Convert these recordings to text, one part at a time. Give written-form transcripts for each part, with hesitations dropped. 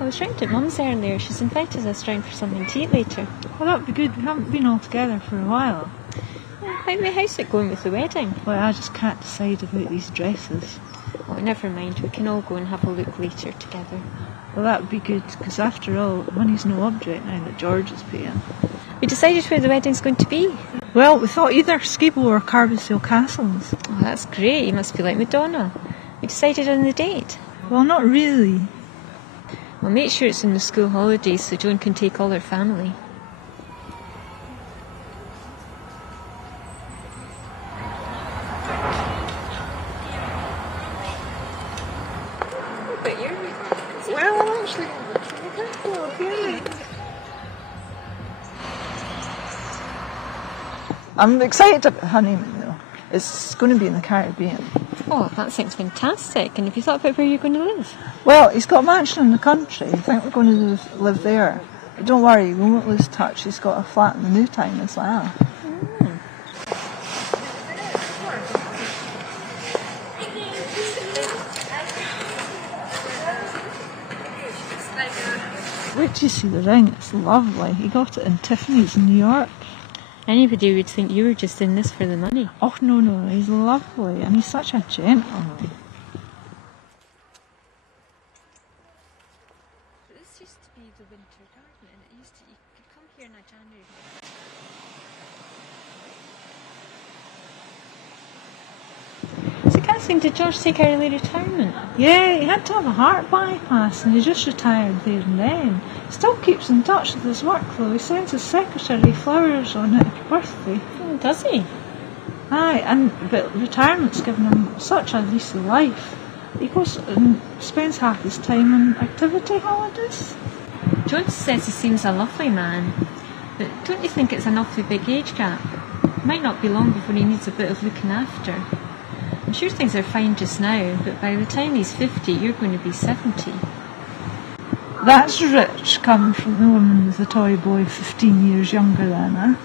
I was round at Mum's earlier. She's invited us round for something to eat later. Well, that'd be good. We haven't been all together for a while. How's it going with the wedding? Well, I just can't decide about these dresses. Oh, never mind. We can all go and have a look later together. Well, that would be good, because after all, money's no object now that George is paying. We decided where the wedding's going to be. Well, we thought either Skibo or Carbondale Castles. Oh, that's great. You must be like Madonna. We decided on the date. Well, not really. Well, make sure it's in the school holidays so Joan can take all her family. Well, actually, I'm excited about the honeymoon, though. It's going to be in the Caribbean. Oh, that sounds fantastic. And have you thought about where you're going to live? Well, he's got a mansion in the country. I think we're going to live there. But don't worry, we won't lose touch. He's got a flat in the new town as well. Wait till you see the ring. It's lovely. He got it in Tiffany's in New York. Anybody would think you were just in this for the money. Oh, no, he's lovely, and he's such a gentleman. This used to be the winter garden, and you could come here in January. So Kathleen, did George take early retirement? Yeah, he had to have a heart bypass, and he just retired there and then. He still keeps in touch with his work, though. He sends his secretary flowers on her birthday. Oh, does he? Aye, but retirement's given him such a lease of life. He goes and spends half his time on activity holidays. George says he seems a lovely man, but don't you think it's an awfully big age gap? It might not be long before he needs a bit of looking after. I'm sure things are fine just now, but by the time he's 50, you're going to be 70. That's rich, coming from the woman with the toy boy 15 years younger than her.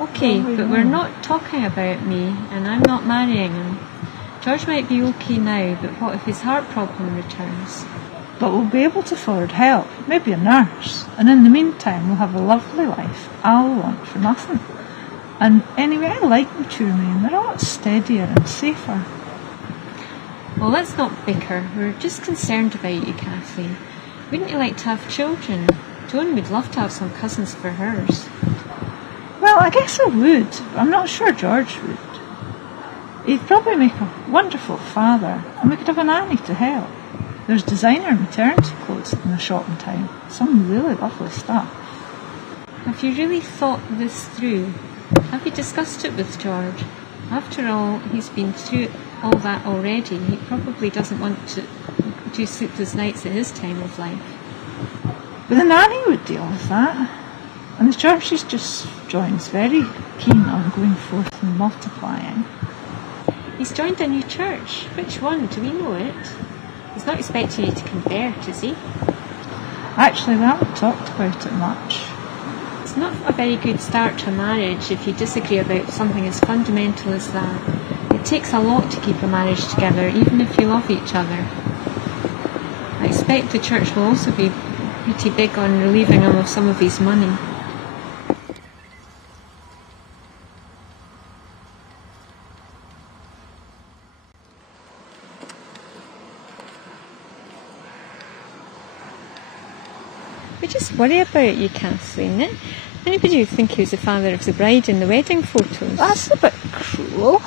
Okay, but we're not talking about me, and I'm not marrying him. George might be okay now, but what if his heart problem returns? But we'll be able to afford help, maybe a nurse, and in the meantime we'll have a lovely life. I'll want for nothing. And anyway, I like mature men. They're a lot steadier and safer. Well, let's not bicker. We're just concerned about you, Kathleen. Wouldn't you like to have children? Joan would love to have some cousins for hers. Well, I guess I would. I'm not sure George would. He'd probably make a wonderful father, and we could have a nanny to help. There's designer maternity clothes in the shop in town. Some really lovely stuff. Have you really thought this through? Have you discussed it with George? After all, he's been through all that already. He probably doesn't want to do sleepless nights at his time of life. But the nanny would deal with that. And the church he's just joined's very keen on going forth and multiplying. He's joined a new church. Which one? Do we know it? He's not expecting you to convert, is he? Actually, we haven't talked about it much. It's not a very good start to a marriage if you disagree about something as fundamental as that. It takes a lot to keep a marriage together, even if you love each other. I expect the church will also be pretty big on relieving him of some of his money. We just worry about you, Kathleen. Anybody would think he was the father of the bride in the wedding photos. That's a bit cruel.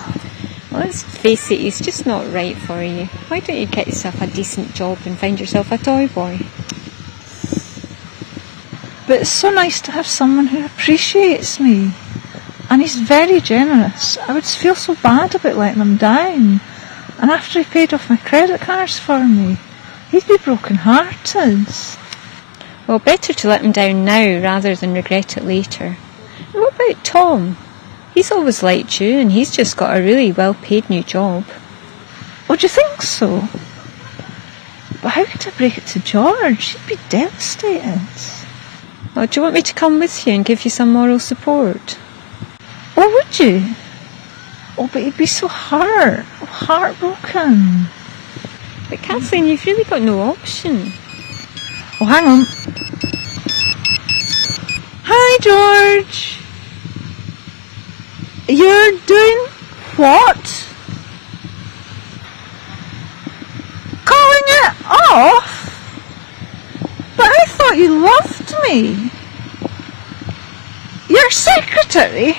Well, let's face it, he's just not right for you. Why don't you get yourself a decent job and find yourself a toy boy? But it's so nice to have someone who appreciates me. And he's very generous. I would feel so bad about letting him down. And after he paid off my credit cards for me, he'd be broken-hearted. Well, better to let him down now rather than regret it later. And what about Tom? He's always liked you, and he's just got a really well-paid new job. Oh, do you think so? But how could I break it to George? He'd be devastated. Well, do you want me to come with you and give you some moral support? Oh, would you? Oh, but he'd be so hurt, heartbroken. But Kathleen, you've really got no option. Oh, hang on. Hi, George. You're doing what? Calling it off? But I thought you loved me. Your secretary?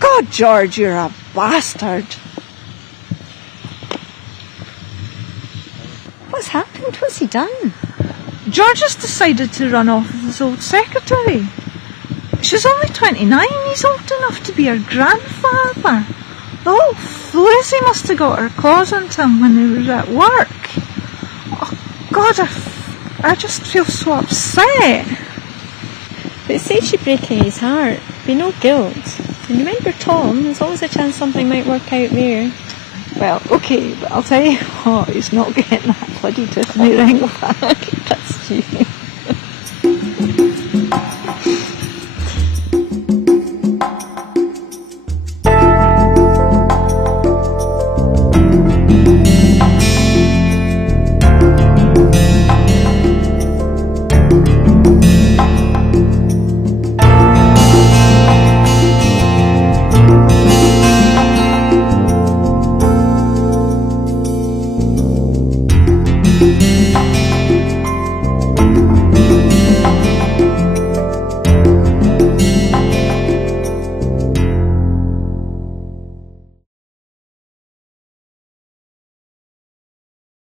God, George, you're a bastard. What's happened? What's he done? George has decided to run off with his old secretary. She's only 29, he's old enough to be her grandfather. The whole floozy must have got her claws into him when he was at work. Oh, God, I just feel so upset. But say she'd breaking his heart. Be no guilt. And remember Tom, there's always a chance something might work out there. Well, okay, but I'll tell you what, he's not getting that bloody Tiffany ring back. That's you.